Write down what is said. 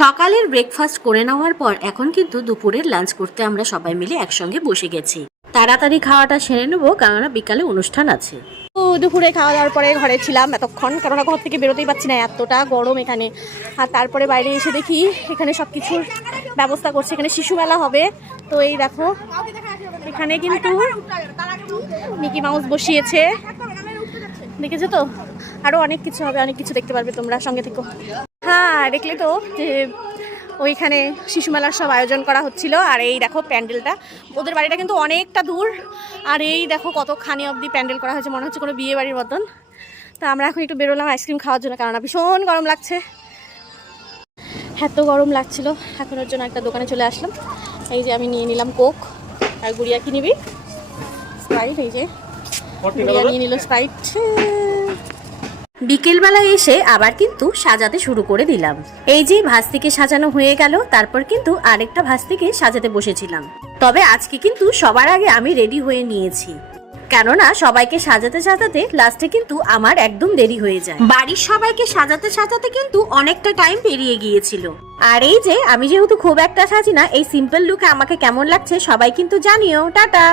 সকালের ব্রেকফাস্ট করে নেওয়ার পর এখন কিন্তু দুপুরের লাঞ্চ করতে আমরা সবাই মিলে একসঙ্গে বসে গেছি। তাড়াতাড়ি খাওয়াটা সেরে নেবো, কেননা বিকালে অনুষ্ঠান আছে। তো দুপুরে খাওয়া দাওয়ার পরে ঘরে ছিলাম এতক্ষণ, কেননা ঘর থেকে বেরোতেই পারছি না, এতটা গরম এখানে। আর তারপরে বাইরে এসে দেখি এখানে সব কিছুর ব্যবস্থা করছে, এখানে শিশু মেলা হবে। তো এই দেখো এখানে কিন্তু মিকি মাউস বসিয়েছে, দেখেছো তো? আরও অনেক কিছু হবে, অনেক কিছু দেখতে পারবে তোমরা, সঙ্গে থেকো। হ্যাঁ দেখলে তো যে ওইখানে শিশু মেলার সব আয়োজন করা হচ্ছিল। আর এই দেখো প্যান্ডেলটা, ওদের বাড়িটা কিন্তু অনেকটা দূর। আর এই দেখো কতখানি অবধি প্যান্ডেল করা হয়েছে, মনে হচ্ছে কোনো বিয়ে বাড়ির মতন। তা আমরা এখন একটু বেরোলাম আইসক্রিম খাওয়ার জন্য, কারণ ভীষণ গরম লাগছে, এত গরম লাগছিল। এখন ওর জন্য একটা দোকানে চলে আসলাম। এই যে আমি নিয়ে নিলাম কোক, আর গুড়িয়া কি নিবি? স্প্রাইট। এই যে গুড়িয়া নিয়ে নিল স্প্রাইট। বিকেলবেলায় এসে আবার কিন্তু সাজাতে শুরু করে দিলাম। এই যে ভাস্তিকে সাজানো হয়ে গেল, তারপর কিন্তু আরেকটা ভাস্তিকে সাজাতে বসেছিলাম। তবে আজকে কিন্তু সবার আগে আমি রেডি হয়ে নিয়েছি, কেননা সবাইকে সাজাতে সাজাতে লাস্টে কিন্তু আমার একদম দেরি হয়ে যায়। বাড়ির সবাইকে সাজাতে সাজাতে কিন্তু অনেকটা টাইম পেরিয়ে গিয়েছিল। আর এই যে আমি যেহেতু খুব একটা সাজি না, এই সিম্পল লুকে আমাকে কেমন লাগছে সবাই কিন্তু জানিও। টাটা।